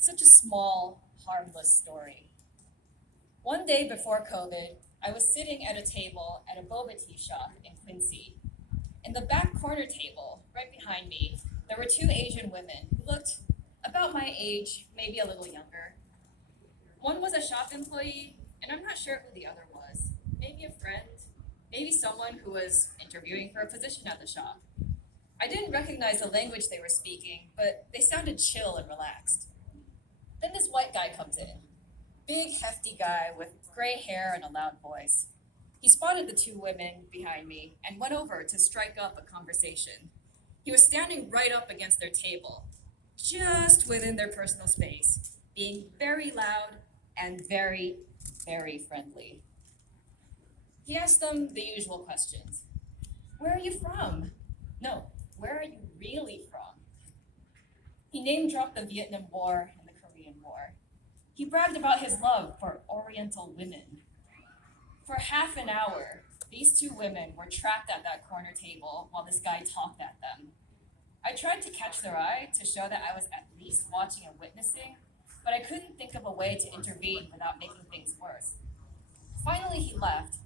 Such a small, harmless story. One day before COVID, I was sitting at a table at a boba tea shop in Quincy. In the back corner table, right behind me, there were two Asian women who looked about my age, maybe a little younger. One was a shop employee, and I'm not sure who the other was. Maybe a friend, maybe someone who was interviewing for a position at the shop. I didn't recognize the language they were speaking, but they sounded chill and relaxed. Then this white guy comes in. Big, hefty guy with gray hair and a loud voice. He spotted the two women behind me and went over to strike up a conversation. He was standing right up against their table, just within their personal space, being very loud and very, very friendly. He asked them the usual questions. Where are you from? No, where are you really from? He name dropped the Vietnam War and the Korean War. He bragged about his love for Oriental women. For half an hour, these two women were trapped at that corner table while this guy talked at them. I tried to catch their eye to show that I was at least watching and witnessing, but I couldn't think of a way to intervene without making things worse. Finally, he left,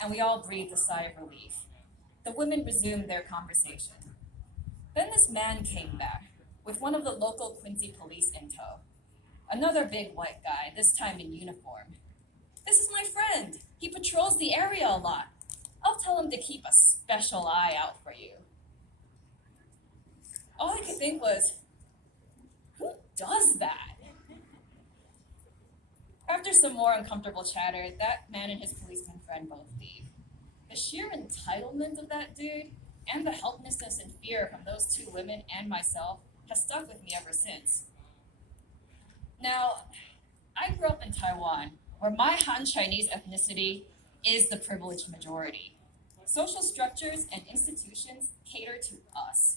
and we all breathed a sigh of relief. The women resumed their conversation. Then this man came back with one of the local Quincy police in tow. Another big white guy, this time in uniform. This is my friend. He patrols the area a lot. I'll tell him to keep a special eye out for you. All I could think was, who does that? After some more uncomfortable chatter, that man and his policeman friend both leave. The sheer entitlement of that dude and the helplessness and fear from those two women and myself has stuck with me ever since. Now, I grew up in Taiwan, where my Han Chinese ethnicity is the privileged majority. Social structures and institutions cater to us.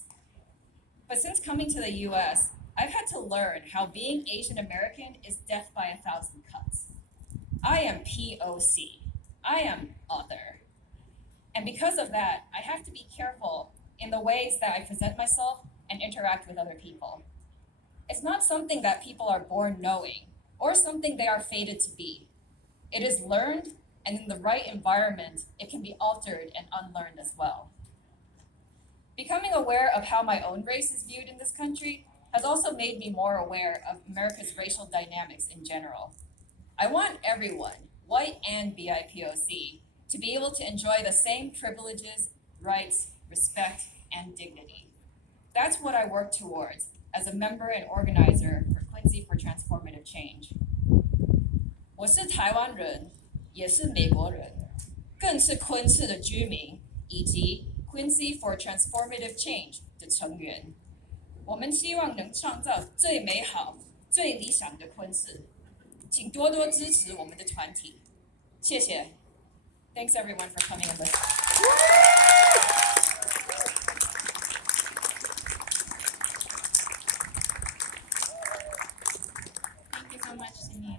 But since coming to the US, I've had to learn how being Asian American is death by a thousand cuts. I am POC. I am other. And because of that, I have to be careful in the ways that I present myself and interact with other people. It's not something that people are born knowing or something they are fated to be. It is learned, and in the right environment, it can be altered and unlearned as well. Becoming aware of how my own race is viewed in this country has also made me more aware of America's racial dynamics in general. I want everyone, white and BIPOC, to be able to enjoy the same privileges, rights, respect, and dignity. That's what I work towards as a member and organizer for Quincy for Transformative Change. 我是台湾人，也是美国人，更是昆士的居民，以及 Quincy for Transformative Change 的成员。我们希望能创造最美好、最理想的昆士，请多多支持我们的团体，谢谢。Thanks everyone for coming and listening. Thank you so much, Denise.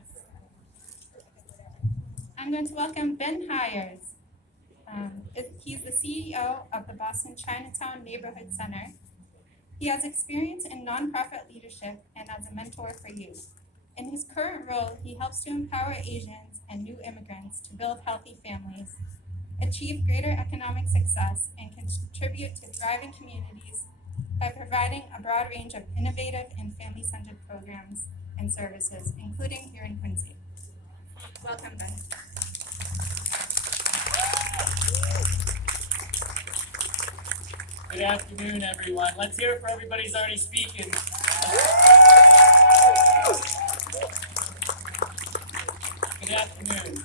I'm going to welcome Ben Hires. He's the CEO of the Boston Chinatown Neighborhood Center. He has experience in nonprofit leadership and as a mentor for youth. In his current role, he helps to empower Asians and new immigrants to build healthy families, achieve greater economic success, and contribute to thriving communities by providing a broad range of innovative and family-centered programs and services, including here in Quincy. Welcome, Ben. Good afternoon, everyone. Let's hear it for everybody who's already speaking. Good afternoon.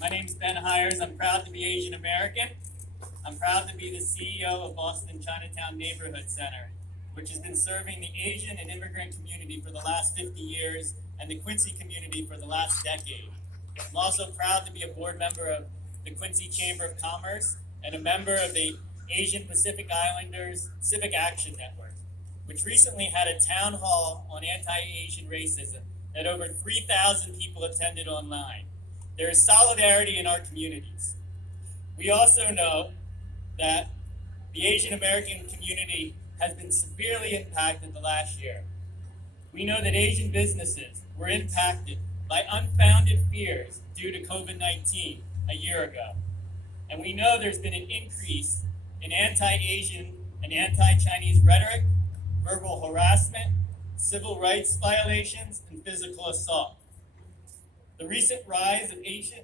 My name is Ben Hires. I'm proud to be Asian American. I'm proud to be the CEO of Boston Chinatown Neighborhood Center, which has been serving the Asian and immigrant community for the last 50 years and the Quincy community for the last decade. I'm also proud to be a board member of the Quincy Chamber of Commerce and a member of the Asian Pacific Islanders Civic Action Network, which recently had a town hall on anti-Asian racism that over 3,000 people attended online. There is solidarity in our communities. We also know that the Asian American community has been severely impacted the last year. We know that Asian businesses were impacted by unfounded fears due to COVID-19 a year ago. And we know there's been an increase in anti-Asian and anti-Chinese rhetoric, verbal harassment, civil rights violations, and physical assault. The recent rise of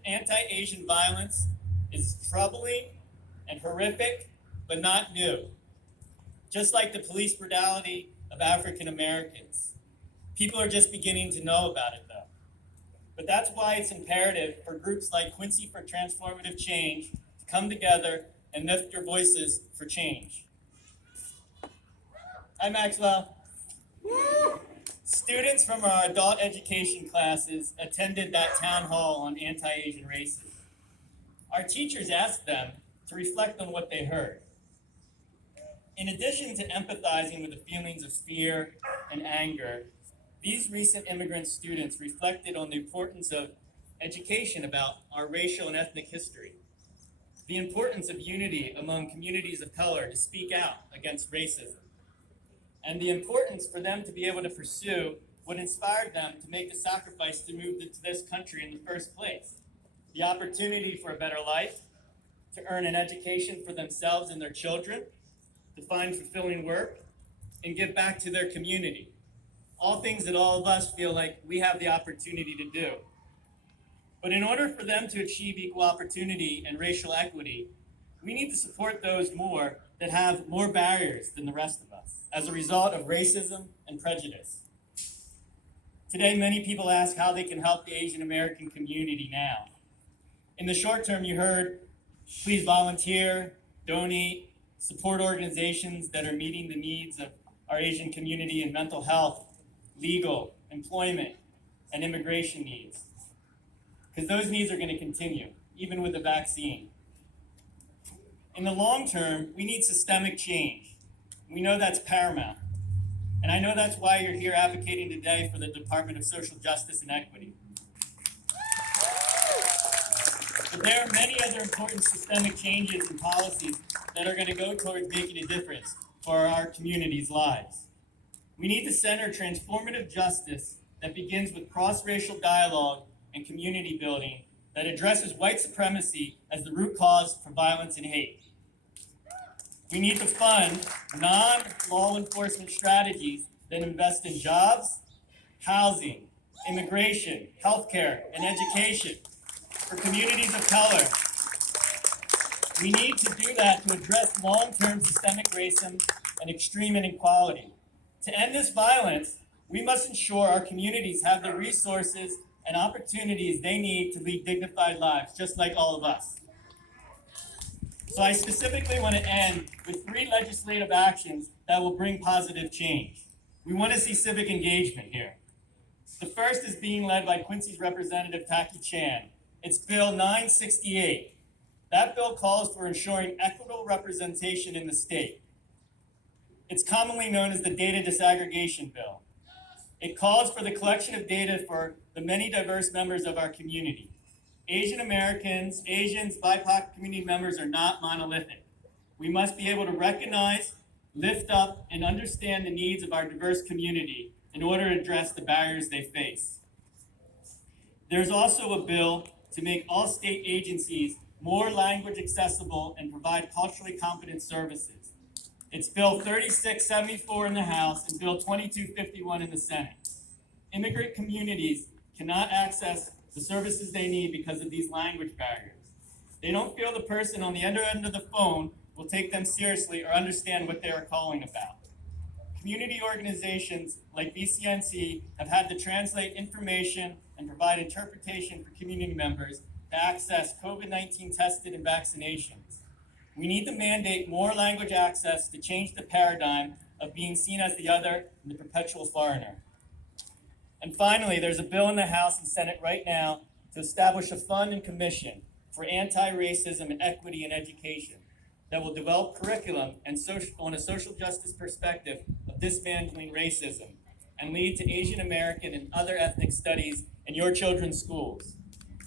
anti-Asian violence is troubling and horrific, but not new. Just like the police brutality of African Americans. People are just beginning to know about it though. But that's why it's imperative for groups like Quincy for Transformative Change to come together and lift your voices for change. Hi, Maxwell. Students from our adult education classes attended that town hall on anti-Asian racism. Our teachers asked them to reflect on what they heard. In addition to empathizing with the feelings of fear and anger, these recent immigrant students reflected on the importance of education about our racial and ethnic history, the importance of unity among communities of color to speak out against racism, and the importance for them to be able to pursue what inspired them to make the sacrifice to move to this country in the first place, the opportunity for a better life, to earn an education for themselves and their children, to find fulfilling work, and give back to their community. All things that all of us feel like we have the opportunity to do. But in order for them to achieve equal opportunity and racial equity, we need to support those more that have more barriers than the rest of us as a result of racism and prejudice. Today, many people ask how they can help the Asian American community now. In the short term, you heard, please volunteer, donate, support organizations that are meeting the needs of our Asian community in mental health, legal, employment, and immigration needs. Because those needs are going to continue, even with the vaccine. In the long term, we need systemic change. We know that's paramount. And I know that's why you're here advocating today for the Department of Social Justice and Equity. But there are many other important systemic changes and policies that are going to go towards making a difference for our community's lives. We need to center transformative justice that begins with cross-racial dialogue and community building that addresses white supremacy as the root cause for violence and hate. We need to fund non-law enforcement strategies that invest in jobs, housing, immigration, healthcare, and education for communities of color. We need to do that to address long-term systemic racism and extreme inequality. To end this violence, we must ensure our communities have the resources and opportunities they need to lead dignified lives, just like all of us. So I specifically want to end with 3 legislative actions that will bring positive change. We want to see civic engagement here. The first is being led by Quincy's Representative Taki Chan. It's Bill 968. That bill calls for ensuring equitable representation in the state. It's commonly known as the Data Disaggregation Bill. It calls for the collection of data for the many diverse members of our community. Asian Americans, Asians, BIPOC community members are not monolithic. We must be able to recognize, lift up, and understand the needs of our diverse community in order to address the barriers they face. There's also a bill to make all state agencies more language accessible and provide culturally competent services. It's Bill 3674 in the House and Bill 2251 in the Senate. Immigrant communities cannot access the services they need because of these language barriers. They don't feel the person on the other end of the phone will take them seriously or understand what they are calling about. Community organizations like BCNC have had to translate information and provide interpretation for community members to access COVID-19 tested and vaccinations. We need to mandate more language access to change the paradigm of being seen as the other and the perpetual foreigner. And finally, there's a bill in the House and Senate right now to establish a fund and commission for anti-racism and equity in education that will develop curriculum and on a social justice perspective of dismantling racism and lead to Asian American and other ethnic studies in your children's schools.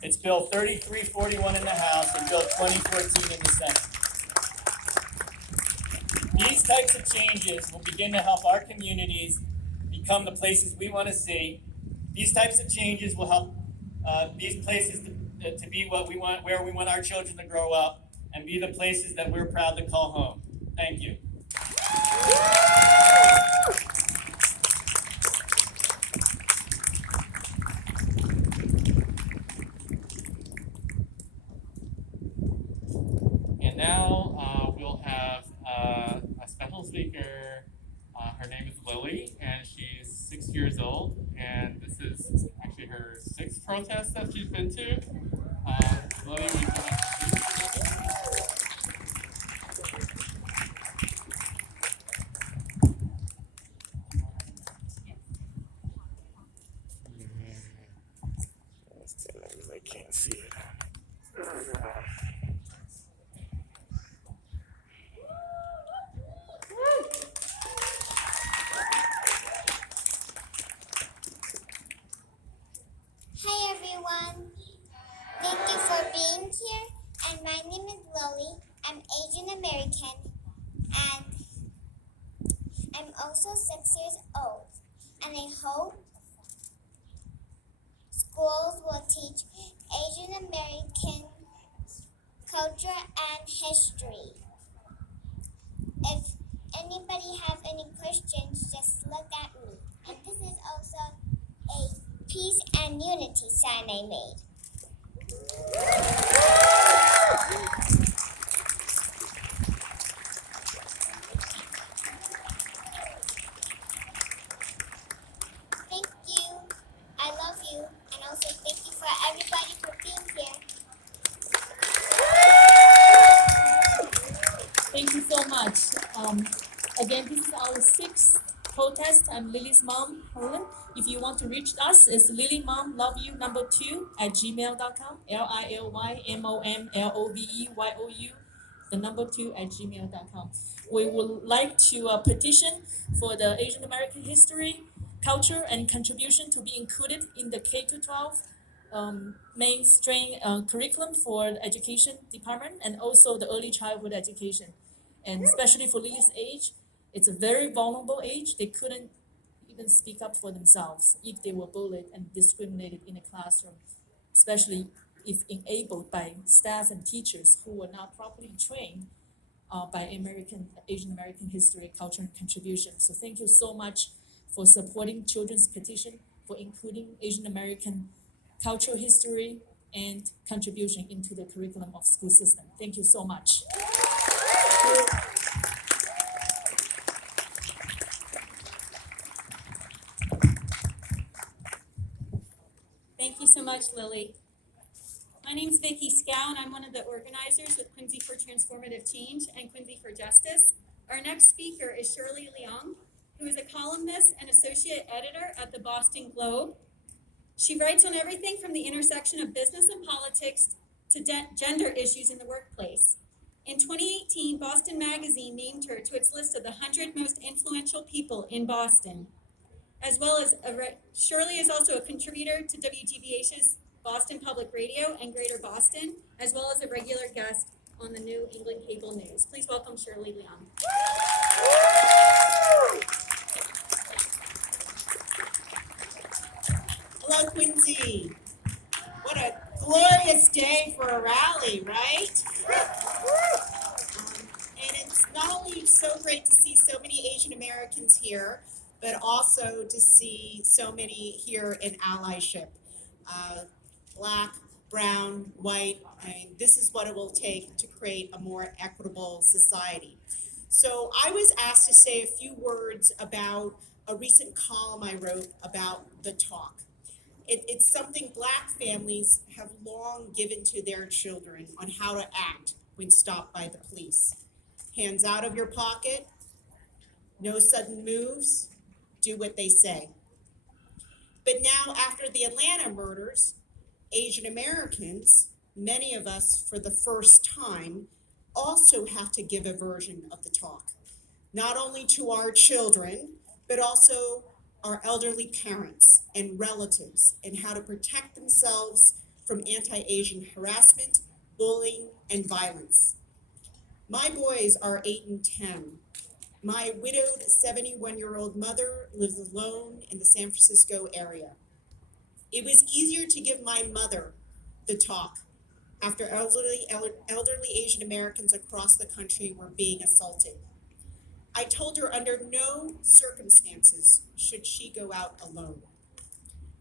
It's Bill 3341 in the House and Bill 2014 in the Senate. These types of changes will begin to help our communities become the places we want to see. These types of changes will help these places to be what we want, where we want our children to grow up, and be the places that we're proud to call home. Thank you. And now we'll have a special speaker. Her name is Lily, and she's 6 years old. And this is actually her 6th protest that she's been to. Lily, will you come up and speak? I can't see it. Hi everyone, thank you for being here, and my name is Lily. I'm Asian American, and I'm also 6 years old, and I hope schools will teach Asian American culture and history. If anybody has any questions, just look at me. And this is also a peace and unity sign I made. Thank you. I love you. And also thank you for everybody for being here. Thank you so much. Again, this is our 6th protest. I'm Lily's mom, Helen. If you want to reach us, it's lilymomloveyou2@gmail.com. LILYMOMLOVEYOU2@gmail.com. We would like to petition for the Asian American history, culture, and contribution to be included in the K-12 mainstream curriculum for the education department, and also the early childhood education. And especially for Lily's age, it's a very vulnerable age. They couldn't even speak up for themselves if they were bullied and discriminated in a classroom, especially if enabled by staff and teachers who were not properly trained by Asian American history, culture, and contribution. So thank you so much for supporting children's petition for including Asian American cultural history and contribution into the curriculum of school system. Thank you so much. Thank you so much, Lily. My name's Vicki Scow, and I'm one of the organizers with Quincy for Transformative Change and Quincy for Justice. Our next speaker is Shirley Leong, who is a columnist and associate editor at the Boston Globe. She writes on everything from the intersection of business and politics to gender issues in the workplace. In 2018, Boston Magazine named her to its list of the 100 most influential people in Boston. As well as Shirley is also a contributor to WGBH's Boston Public Radio and Greater Boston, as well as a regular guest on the New England Cable News. Please welcome Shirley Leong. Hello, Quincy. What a glorious day for a rally, right? And it's not only so great to see so many Asian Americans here, but also to see so many here in allyship. Black, brown, white, I mean, this is what it will take to create a more equitable society. So I was asked to say a few words about a recent column I wrote about the talk. It's something Black families have long given to their children on how to act when stopped by the police. Hands out of your pocket, no sudden moves, do what they say. But now, after the Atlanta murders, Asian Americans, many of us for the first time, also have to give a version of the talk, not only to our children, but also our elderly parents and relatives, and how to protect themselves from anti-Asian harassment, bullying, and violence. My boys are 8 and 10, My widowed 71-year-old mother lives alone in the San Francisco area. It was easier to give my mother the talk after elderly Asian Americans across the country were being assaulted. I told her under no circumstances should she go out alone.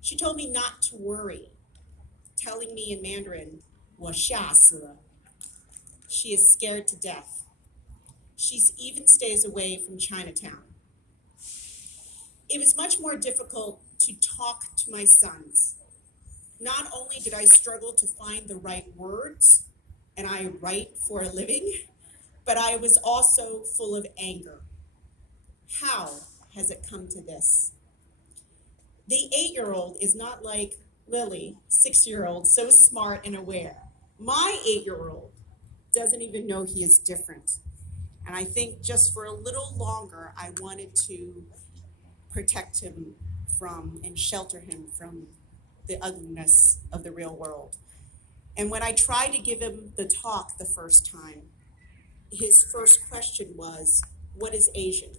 She told me not to worry, telling me in Mandarin, 我吓死了. She is scared to death. She even stays away from Chinatown. It was much more difficult to talk to my sons. Not only did I struggle to find the right words, and I write for a living, but I was also full of anger. How has it come to this? The 8-year-old is not like Lily, 6-year-old, so smart and aware. My 8-year-old doesn't even know he is different. And I think just for a little longer, I wanted to protect him from and shelter him from the ugliness of the real world. And when I tried to give him the talk the first time, his first question was, what is Asian?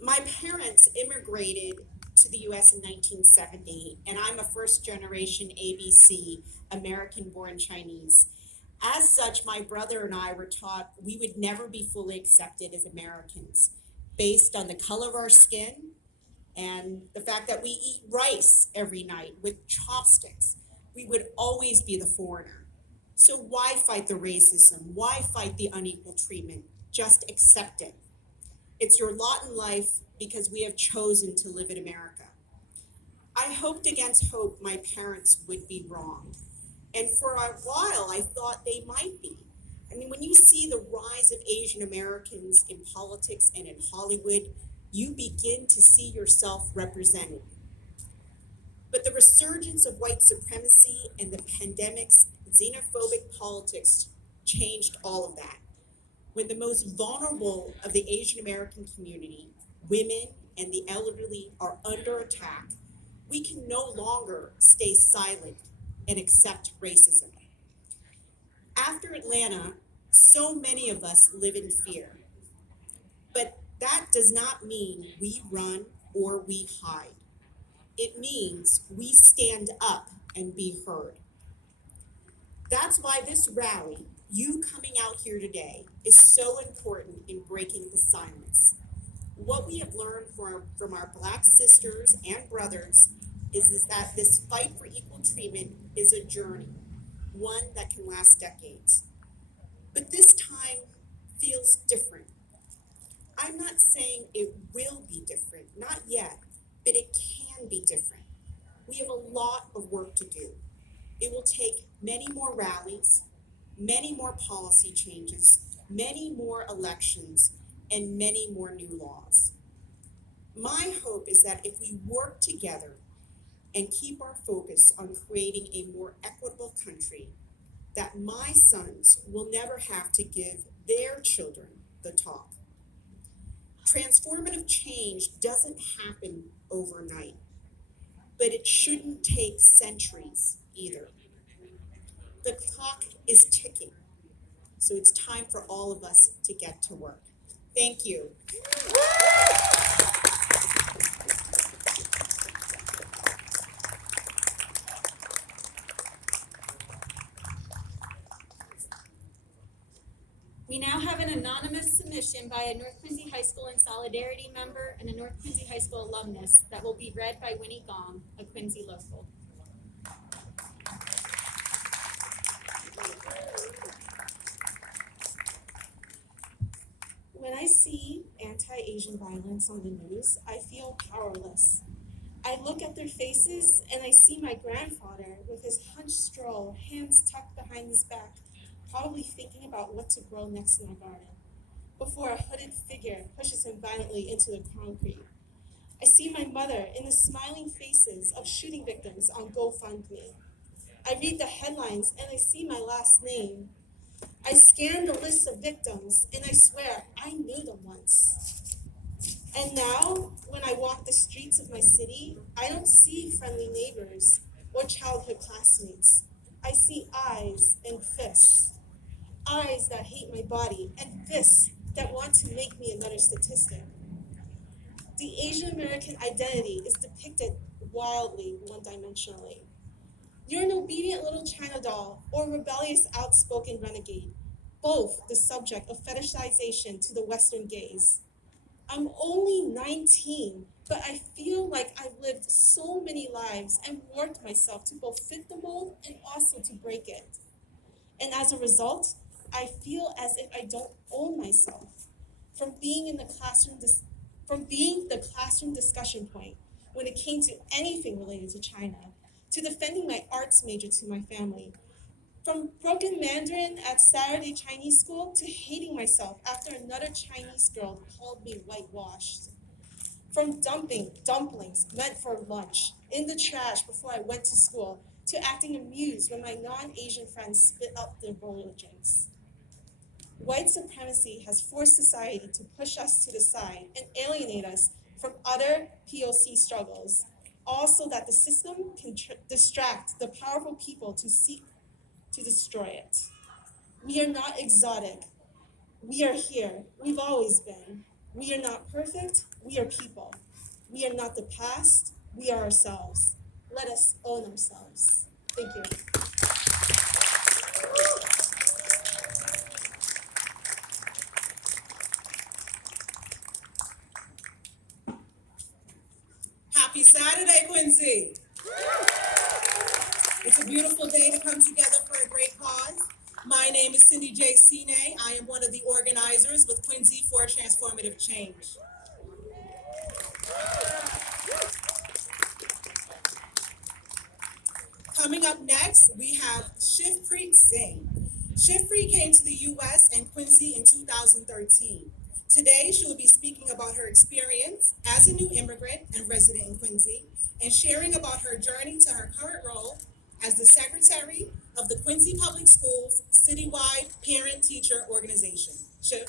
My parents immigrated to the US in 1970, and I'm a first generation ABC, American born Chinese. As such, my brother and I were taught we would never be fully accepted as Americans based on the color of our skin and the fact that we eat rice every night with chopsticks. We would always be the foreigner. So why fight the racism? Why fight the unequal treatment? Just accept it. It's your lot in life because we have chosen to live in America. I hoped against hope my parents would be wrong. And for a while, I thought they might be. I mean, when you see the rise of Asian Americans in politics and in Hollywood, you begin to see yourself represented. But the resurgence of white supremacy and the pandemic's xenophobic politics changed all of that. When the most vulnerable of the Asian American community, women and the elderly, are under attack, we can no longer stay silent and accept racism. After Atlanta, so many of us live in fear. But that does not mean we run or we hide. It means we stand up and be heard. That's why this rally, you coming out here today, is so important in breaking the silence. What we have learned from our Black sisters and brothers is that this fight for equal treatment is a journey, one that can last decades. But this time feels different. I'm not saying it will be different, not yet, but it can be different. We have a lot of work to do. It will take many more rallies, many more policy changes, many more elections, and many more new laws. My hope is that if we work together and keep our focus on creating a more equitable country, that my sons will never have to give their children the talk. Transformative change doesn't happen overnight, but it shouldn't take centuries either. The clock is ticking, so it's time for all of us to get to work. Thank you. We now have an anonymous submission by a North Quincy High School and Solidarity member and a North Quincy High School alumnus that will be read by Winnie Gong, a Quincy local. When I see anti-Asian violence on the news, I feel powerless. I look at their faces and I see my grandfather with his hunched stroll, hands tucked behind his back, probably thinking about what to grow next in our garden, before a hooded figure pushes him violently into the concrete. I see my mother in the smiling faces of shooting victims on GoFundMe. I read the headlines and I see my last name. I scan the list of victims and I swear I knew them once. And now, when I walk the streets of my city, I don't see friendly neighbors or childhood classmates. I see eyes and fists. Eyes that hate my body and fists that want to make me another statistic. The Asian American identity is depicted wildly one dimensionally. You're an obedient little China doll or rebellious outspoken renegade, both the subject of fetishization to the Western gaze. I'm only 19, but I feel like I've lived so many lives and worked myself to both fit the mold and also to break it. And as a result, I feel as if I don't own myself. From being in the classroom, from being the classroom discussion point when it came to anything related to China, to defending my arts major to my family, from broken Mandarin at Saturday Chinese school to hating myself after another Chinese girl called me whitewashed. From dumping dumplings meant for lunch in the trash before I went to school to acting amused when my non-Asian friends spit up their roller drinks. White supremacy has forced society to push us to the side and alienate us from other POC struggles, all so that the system can distract the powerful people to seek to destroy it. We are not exotic. We are here. We've always been. We are not perfect. We are people. We are not the past. We are ourselves. Let us own ourselves. Thank you. Happy Saturday, Quincy. It's a beautiful day to come together for a great cause. My name is Cindy J. Sine. I am one of the organizers with Quincy for Transformative Change. Coming up next, we have Shivpreet Singh. Shivpreet came to the U.S. and Quincy in 2013. Today, she will be speaking about her experience as a new immigrant and resident in Quincy, and sharing about her journey to her current role as the secretary of the Quincy Public Schools citywide parent-teacher organization. Shiv?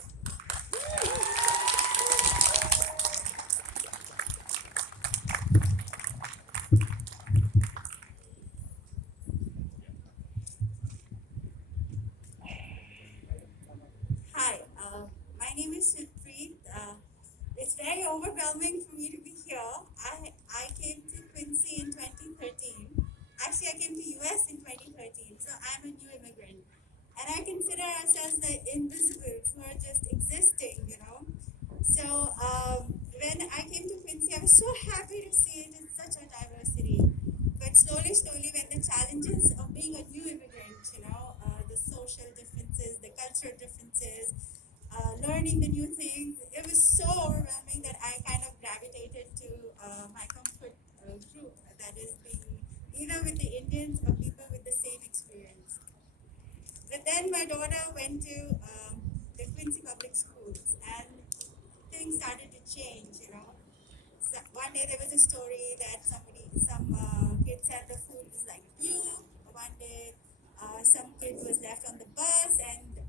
Hi, my name is Shivpreet. It's very overwhelming for me to be here. I came to Quincy in 2013. Actually, I came to US in 2013, so I'm a new immigrant. And I consider ourselves the invisibles who are just existing, you know. So when I came to Quincy, I was so happy to see it in such a diversity. But slowly, when the challenges of being a new immigrant, you know, the social differences, the cultural differences, learning the new things, it was so overwhelming that I kind of gravitated to my comfort group, that is being either with the Indians or people with the same experience. But then my daughter went to the Quincy Public Schools and things started to change, you know. So one day there was a story that some kid said the food was like puke. One day some kid was left on the bus and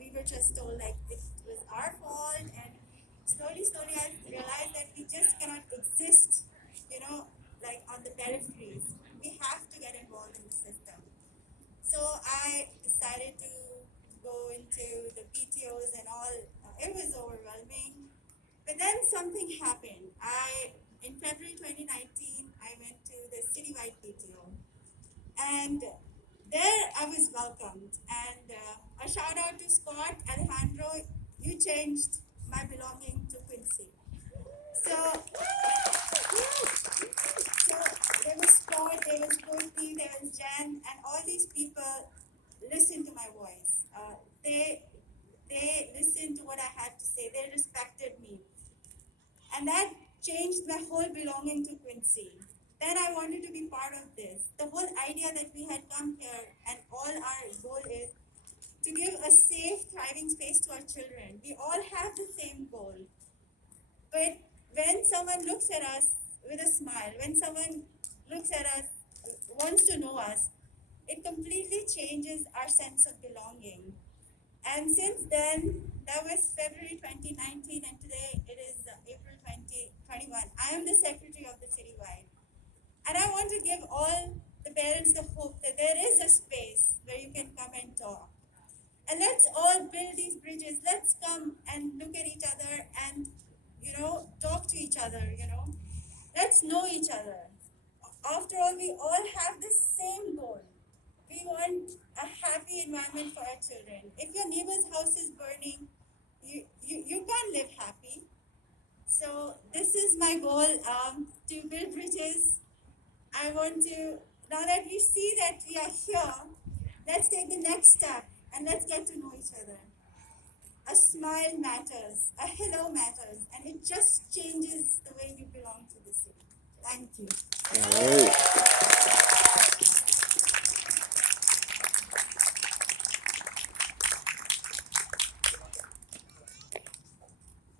we were just told like it was our fault. And slowly I realized that we just cannot exist, you know, like on the peripheries. We have to get involved in the system. So I decided to go into the PTOs and all. It was overwhelming. But then something happened. In February 2019, I went to the citywide PTO. And there I was welcomed. And a shout out to Scott, Alejandro, you changed my belonging to Quincy. So there was Scott, there was Courtney, there was Jen, and all these people listened to my voice. They listened to what I had to say. They respected me. And that changed my whole belonging to Quincy. Then I wanted to be part of this. The whole idea that we had come here and all our goal is to give a safe, thriving space to our children. We all have the same goal. But when someone looks at us with a smile, when someone looks at us, wants to know us, it completely changes our sense of belonging. And since then, that was February 2019, and today it is April 2021. I am the secretary of the citywide. And I want to give all the parents the hope that there is a space where you can come and talk. And let's all build these bridges. Let's come and look at each other and, talk to each other, Let's know each other. After all, we all have the same goal. We want a happy environment for our children. If your neighbor's house is burning, you can't live happy. So this is my goal, to build bridges. I want to, now that we see that we are here, let's take the next step and let's get to know each other. A smile matters, a hello matters, and it just changes the way you belong to the city. Thank you. All right.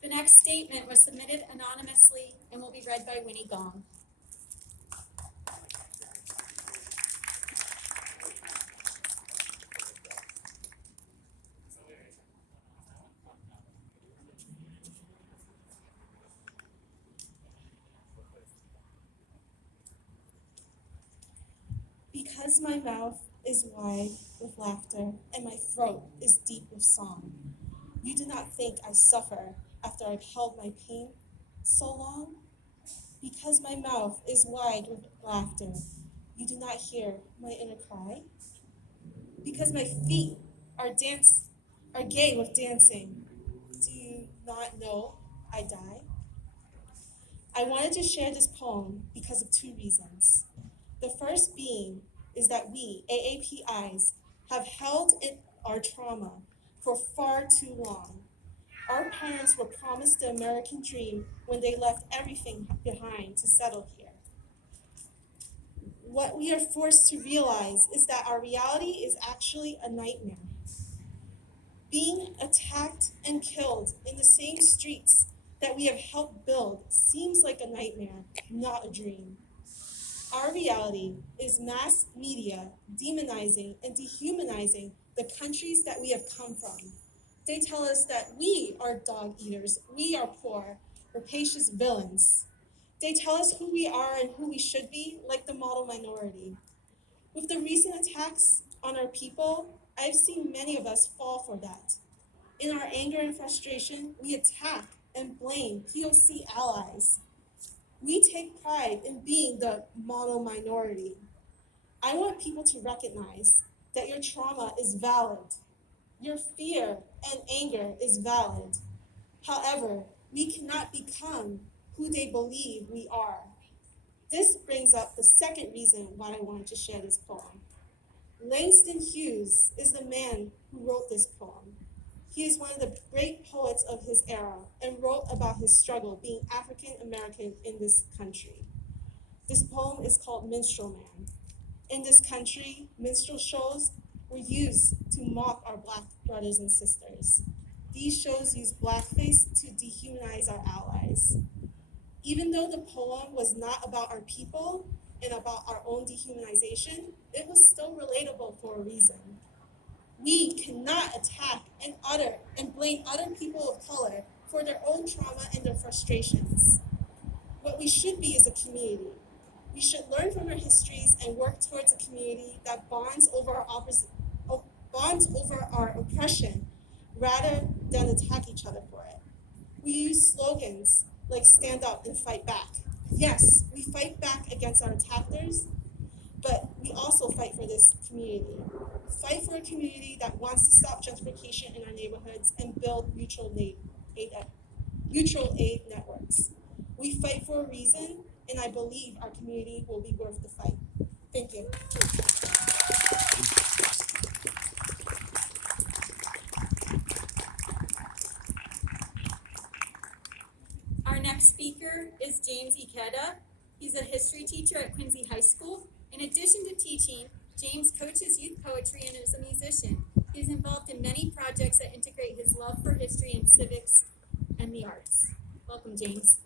The next statement was submitted anonymously and will be read by Winnie Gong. Because my mouth is wide with laughter and my throat is deep with song, you do not think I suffer after I've held my pain so long? Because my mouth is wide with laughter, you do not hear my inner cry? Because my feet are gay with dancing, do you not know I die? I wanted to share this poem because of two reasons. The first being is that we, AAPIs, have held in our trauma for far too long. Our parents were promised the American dream when they left everything behind to settle here. What we are forced to realize is that our reality is actually a nightmare. Being attacked and killed in the same streets that we have helped build seems like a nightmare, not a dream. Our reality is mass media demonizing and dehumanizing the countries that we have come from. They tell us that we are dog eaters, we are poor, rapacious villains. They tell us who we are and who we should be, like the model minority. With the recent attacks on our people, I've seen many of us fall for that. In our anger and frustration, we attack and blame POC allies. We take pride in being the model minority. I want people to recognize that your trauma is valid. Your fear and anger is valid. However, we cannot become who they believe we are. This brings up the second reason why I wanted to share this poem. Langston Hughes is the man who wrote this poem. He is one of the great poets of his era and wrote about his struggle being African American in this country. This poem is called Minstrel Man. In this country, minstrel shows were used to mock our Black brothers and sisters. These shows use blackface to dehumanize our allies. Even though the poem was not about our people and about our own dehumanization, it was still relatable for a reason. We cannot attack and blame other people of color for their own trauma and their frustrations. What we should be is a community. We should learn from our histories and work towards a community that bonds over our oppression rather than attack each other for it. We use slogans like stand up and fight back. Yes, we fight back against our attackers, but we also fight for this community. Fight for a community that wants to stop gentrification in our neighborhoods and build mutual aid networks. We fight for a reason, and I believe our community will be worth the fight. Thank you. Our next speaker is James Ikeda. He's a history teacher at Quincy High School. In addition to teaching, James coaches youth poetry and is a musician. He's involved in many projects that integrate his love for history and civics and the arts. Welcome, James.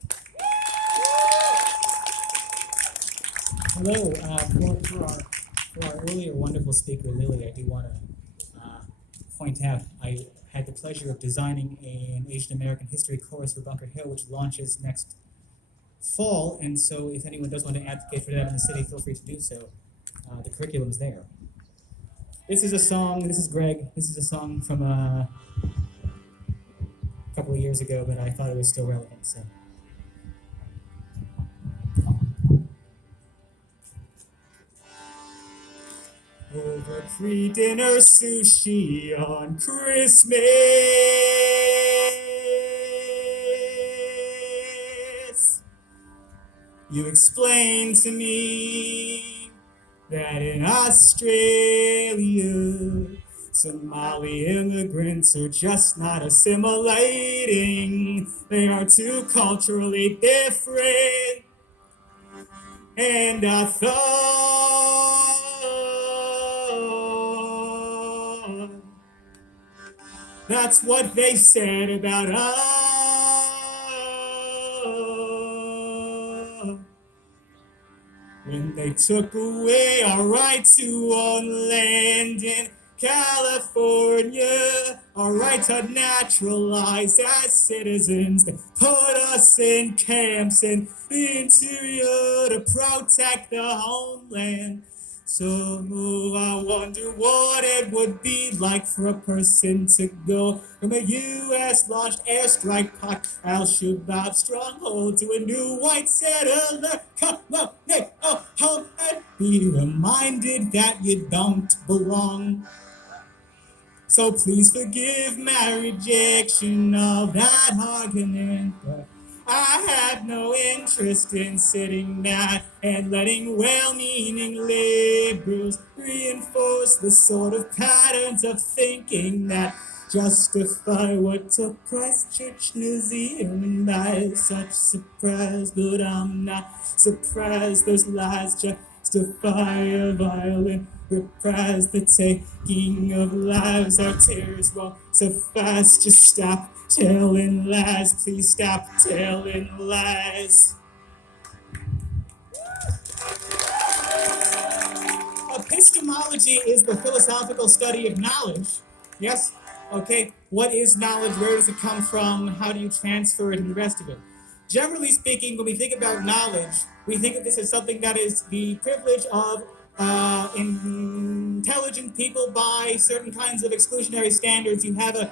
Hello, for our earlier wonderful speaker, Lily, I do want to point out I had the pleasure of designing an Asian American history course for Bunker Hill, which launches next fall, and so if anyone does want to advocate for that in the city, feel free to do so. The curriculum is there. This is a song, this is Greg. This is a song from a couple of years ago, but I thought it was still relevant, so. Over pre-dinner sushi on Christmas. You explained to me that in Australia, Somali immigrants are just not assimilating. They are too culturally different. And I thought that's what they said about us when they took away our right to own land in California, our right to naturalize as citizens. They put us in camps in the interior to protect the homeland. So I wonder what it would be like for a person to go from a U.S. launched airstrike pod Al-Shabaab stronghold to a new white settler colony home and be reminded that you don't belong. So please forgive my rejection of that argument, but I have no interest in sitting back and letting well-meaning liberals reinforce the sort of patterns of thinking that justify what took Christchurch, New Zealand by such surprise. But I'm not surprised those lies justify a violent reprise. The taking of lives, our tears won't suffice. Just stop telling lies, please stop telling lies. Epistemology is the philosophical study of knowledge. Yes? Okay, what is knowledge? Where does it come from? How do you transfer it and the rest of it? Generally speaking, when we think about knowledge, we think of this as something that is the privilege of intelligent people by certain kinds of exclusionary standards. You have a